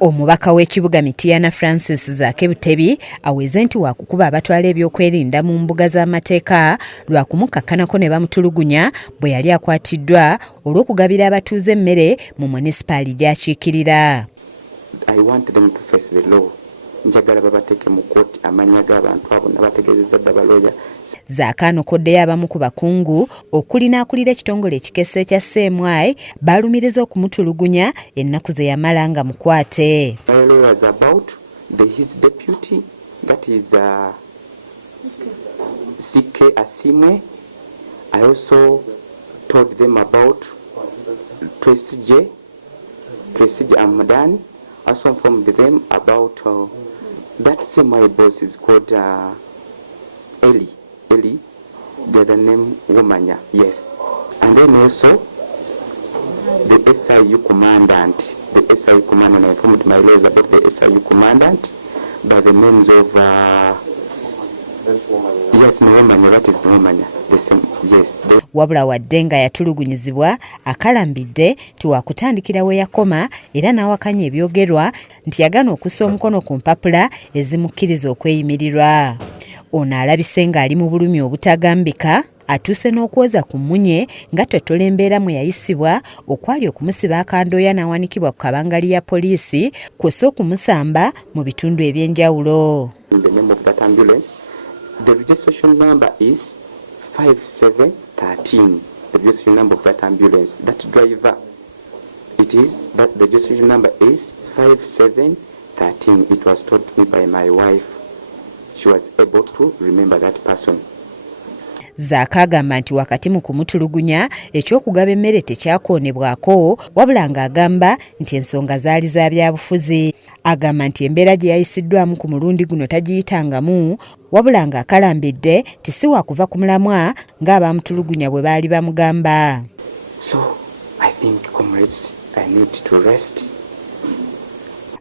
Omubaka w'ekibuga Mityana Francis Zaake Butebi aweze nti waakukuba abatwala ebyokwerinda mu mbuga z'amateeka lwa kumukakkanako ne bamutulugunya bwe yali akwatiddwa olw'okugabira abatuuze emmere mu munisipaali gy'akiikirira. Njagala babateeke mu kooti amannya g'abantu abo nabategeezezza dda balooya. Zaake anokoddeyo abamu ku bakungu okuli n'akulira ekitongole ekikese ekya CMY baalumiriza okumutulugunya ennaku ze yamala nga mukwate. His deputy, that is Zaake Asimwe. I also told them about Tracy Amadan. I also informed them about that same boss is called Eli, the other name Womanya, yes. And then also the SIU commandant, I informed my lawyers about the SIU commandant by the names of yes, Womanya, that is Womanya, the same, yes. Wabula wadde nga yatulugunyizibwa akalambidde nti wakutandikira we yakoma era n'awakanya ebyogerwa nti yagana okussa omukono ku mpapula ezimukkiriza okweyimirirwa. Ono alabise ng'ali mu bulumi obutagambika atuuse n'okwoza ku mmunye nga totola embeera mwe yayisibwa okwali okumusiba akandooya n'awanikibwa ku kabangali ya poliisi kw'ossa okumusamba mu bitundu eby'enjawulo. The registration number is 5713. The registration number of that ambulance, that driver, it is that the registration number is 5713. It was told to me by my wife. She was able to remember that person. Zaake agamba nti wakati mu kumutulugunya eky'okugaba emmere tekyakoonebwako wabula ng'agamba nti ensonga zaali za byabufuzi. Agamba nti embeera gye yayisiddwamu ku mulundi guno tagiyitangamu wabula ng'akalambidde nti si waakuva ku mulamwa ng'abamutulugunya bwe baali bamugamba. So, I think, comrades, I need to rest.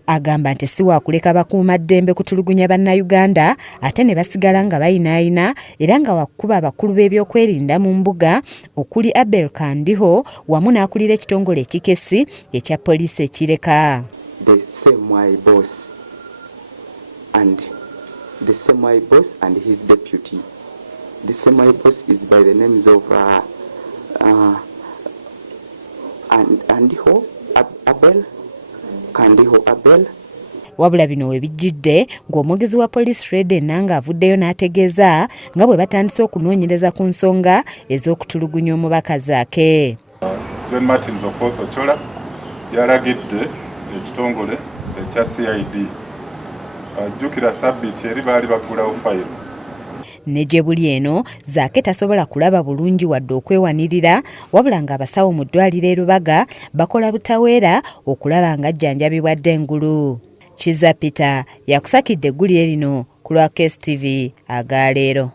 Agamba nti si waakuleka bakuumaddembe kutulugunya bannayuganda ate ne basigala nga bayinaayina era nga wakukuba abakulu b'ebyokwerinda mu mbuga okuli Abel Kandiho wamu n'akulira ekitongole ekikesi ekya poliisi ekireka. The CMY boss and his deputy. The CMY boss is by the names of Kandiho Abel. Wabula bino we bijjidde ng'omwogezi wa poliisi Fred Enanga avuddeyo n'ategeeza nga bwe batandise okunoonyereza ku nsonga ez'okutulugunya omubaka Zaake. John Martins Okola yalagidde ekitongole ekya CID ajjukira sabbiiti eri baali bagulawo fayiro. Ne gye buli eno Zaake tasobola kulaba bulungi wadde okwewanirira wabula ng'abasawo mu ddwaliro e Lubaga bakola butaweera okulaba ng'ajjanjabibwa ddengulu. Kiza Peter yakusakidde eggulire lino ku lwa KSTV agaaleero.